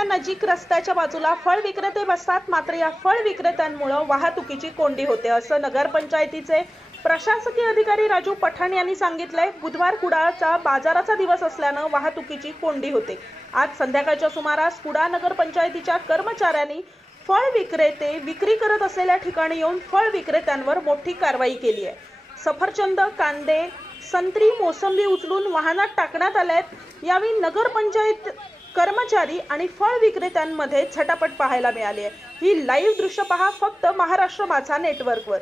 कारखान्यानजीक रस्त्याच्या बाजूला फळ विक्रेते बसतात, मात्र या फळ विक्रेत्यांमुळे वाहतुकीची कोंडी होते, असं नगरपंचायतीचे प्रशासकीय अधिकारी राजू पठाण यांनी सांगितलंय। बुधवार कुडाळचा बाजाराचा दिवस असल्याने वाहतुकीची कोंडी होते। आज संध्याकाळच्या सुमारास कुडाळ नगरपंचायतीच्या कर्मचाऱ्यांनी फळ विक्रेते विक्री करत असलेल्या ठिकाणी येऊन फळ विक्रेत्यांवर मोठी कारवाई केली आहे। सफरचंद, कांदे, संत्री, मोसंबी उचलून वाहनात टाकण्यात आल्यात। यावेळी नगरपंचायत कर्मचारी आणि फळ विक्रेत्यांमध्ये झटापट पाहायला मिळाली आहे। ही लाईव्ह दृश्य पहा फक्त महाराष्ट्र माझा नेटवर्कवर।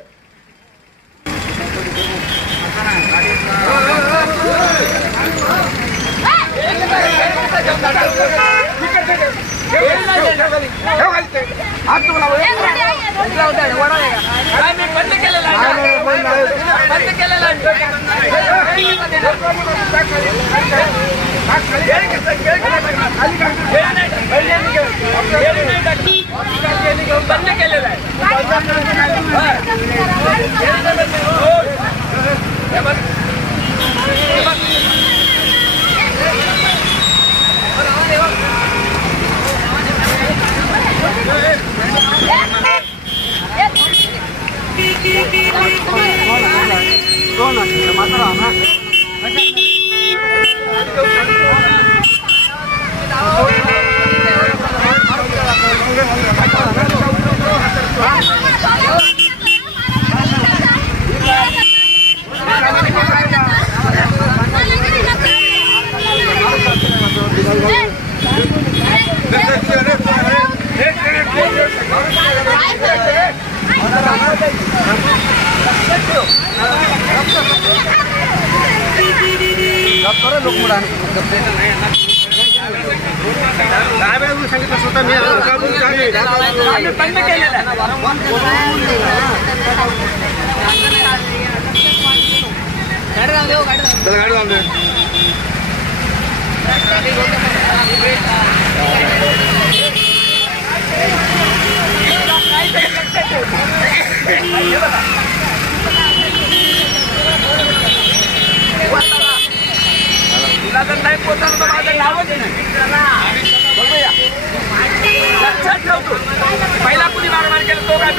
पहिला कुणी मारमार केला तो का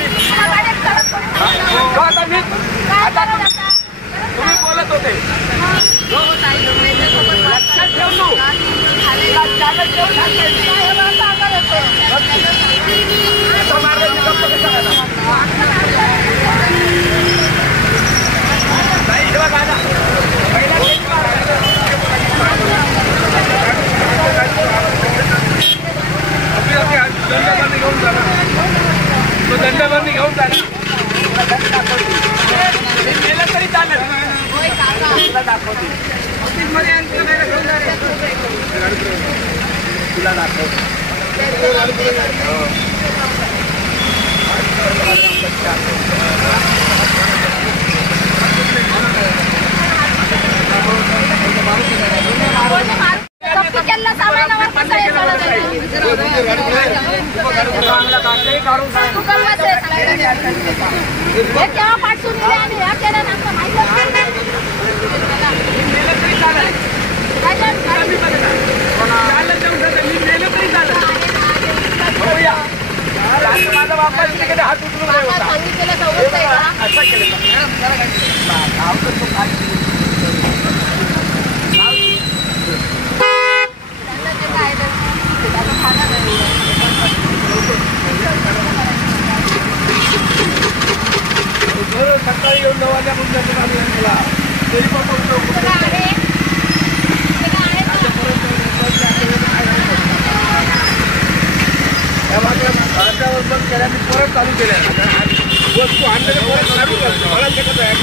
तुम्ही बोलत होते लक्षात ठेव तू दंडबंदी घेऊन जा तरी चालेल तुला दाखवते तुला दाखवते माझा वापर तिकडे हात उचलून असं केलं सकाळी येऊन 9 वाजल्यापासून तुला तरी घराच्यावर बंद केल्या मी परत चालू केल्या वस्तू आणलेल्या परत चालू करतो मला ते कसं आहे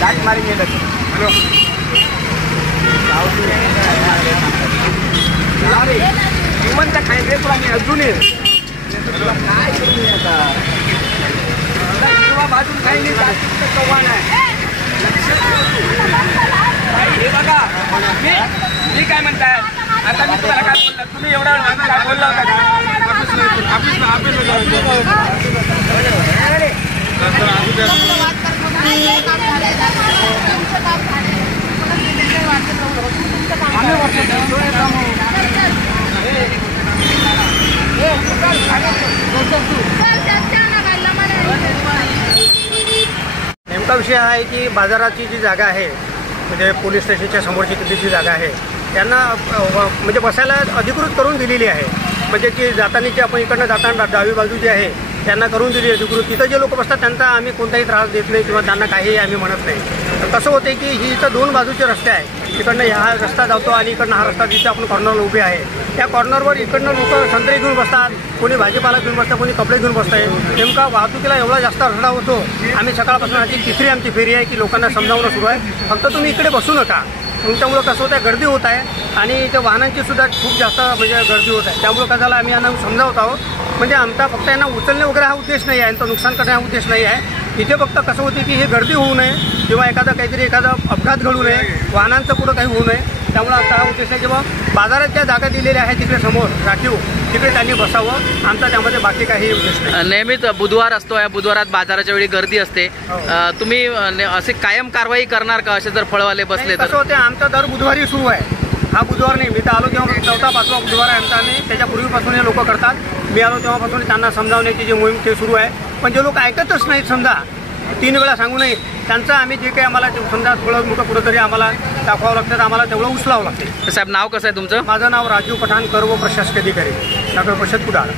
लाट मारी गेलं हॅलो श्रीमंत खायचे तुला मी अजून काय करू आता बाजून काही नाही चव्हाण आहे हे बघा मी काय म्हणताय आता मी तुम्हाला काय बोलला तुम्ही एवढा वेळ काय बोलला होता नेमका विषय हा आहे की बाजाराची जी जागा आहे म्हणजे पोलीस स्टेशनच्या समोरची तिथली जी जागा आहे त्यांना म्हणजे बसायला अधिकृत करून दिलेली आहे. म्हणजे की जाताना जी आपण इकडनं जाताना डावी बाजू जी आहे त्यांना करून दिली अधिकृत. तिथं जे लोक बसतात त्यांचा आम्ही कोणताही त्रास देत नाही किंवा त्यांना काहीही आम्ही म्हणत नाही. तर कसं होते की ही इथं दोन बाजूचे रस्ते आहे. इकडनं हा रस्ता जातो आणि इकडनं हा रस्ता जिथे आपण कॉर्नरला उभे आहे त्या कॉर्नरवर इकडनं लोक संत्री घेऊन बसतात, कोणी भाजीपाला घेऊन बसतात, कोणी कपडे घेऊन बसत आहे. नेमका वाहतुकीला एवढा जास्त अडथळा होतो. आम्ही सकाळपासून आजची तिसरी आमची फेरी आहे की लोकांना समजावणं सुरू आहे फक्त तुम्ही इकडे बसू नका. तुमच्यामुळं कसं होतं आहे गर्दी होत आहे आणि इथं वाहनांची सुद्धा खूप जास्त म्हणजे गर्दी होत आहे. त्यामुळं कसं झालं आम्ही यांना समजावत आहोत. म्हणजे आमचा फक्त यांना उचलणे वगैरे हा उद्देश नाही आहे, यांचं नुकसान करणे हा उद्देश नाही आहे. इथे फक्त कसं होते की हे गर्दी होऊ नये किंवा एखादा अपघात घडू नये, वाहनांचं पुढं काही होऊ नये. त्यामुळे आमचा हा उद्देश आहे किंवा बाजारात ज्या जागा दिलेल्या आहेत तिकडे समोर राखीव तिकडे त्यांनी बसावं. आमचा त्यामध्ये बाकी काही उद्देश नाही. नेहमीच बुधवार असतो, या बुधवारात बाजाराच्या वेळी गर्दी असते. तुम्ही असे कायम कारवाई करणार का असे जर फळवाले बसले तर? कसं होते आमचा दर बुधवारी सुरू आहे. हा बुधवार नाही, मी तर आलो तेव्हा 4था-5वा बुधवार आहे आमचा आणि त्याच्यापूर्वीपासून हे लोक करतात. मी आलो तेव्हापासून त्यांना समजावण्याची जी मोहीम ते सुरू आहे. पण जे लोक ऐकतच नाहीत समजा 3 वेळा सांगू नये त्यांचं आम्ही जे काही आम्हाला समजा थोडं मोठं कुठंतरी आम्हाला दाखवावं लागतं, आम्हाला तेवढं उचलावं लागते. साहेब नाव कसं आहे तुमचं? माझं नाव राजू पठाण, कर व प्रशासकीय अधिकारी, नगर परिषद कुडाळ.